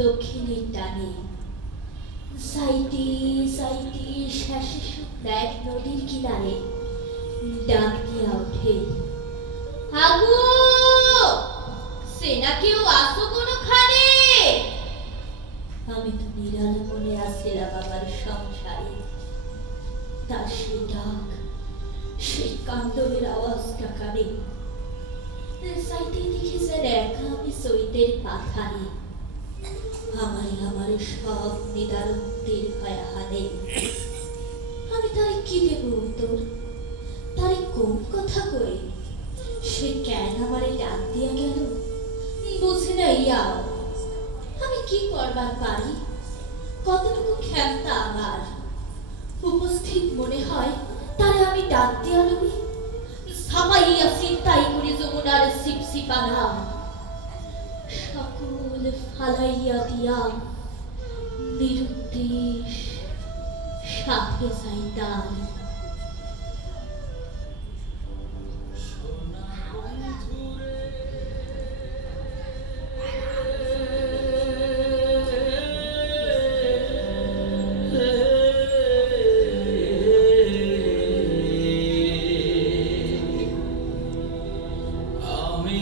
দক্ষিণের টানে। সাইটে সাইটে এক নদীর কিনারে ডাক দিয়া ওঠে। হাগু সেনা কেউ আসো আমি তো নিরাল মনে আসছিলাম বাবার সংসারে। তার সেই ডাক সেই কান্দনের আওয়াজটা কানে সাইতে দেখেছেন একা আমি সৈতের পাথারে। সব নিদারুক্তির হয় হানে আমি তারে কি দেব উত্তর তারে কোন কথা কই সে কেন আমারে ডাক দিয়া গেল বুঝে না ইয়া আমি কি করবার পারি কতটুকু ক্ষমতা আমার উপস্থিত মনে হয় তারে আমি ডাক দিয়া লবি সামাইয়া চিন্তাই করি যমুনার সিপসিপানা সকল ফালাইয়া দিয়া শাহরে সাইতাল আমি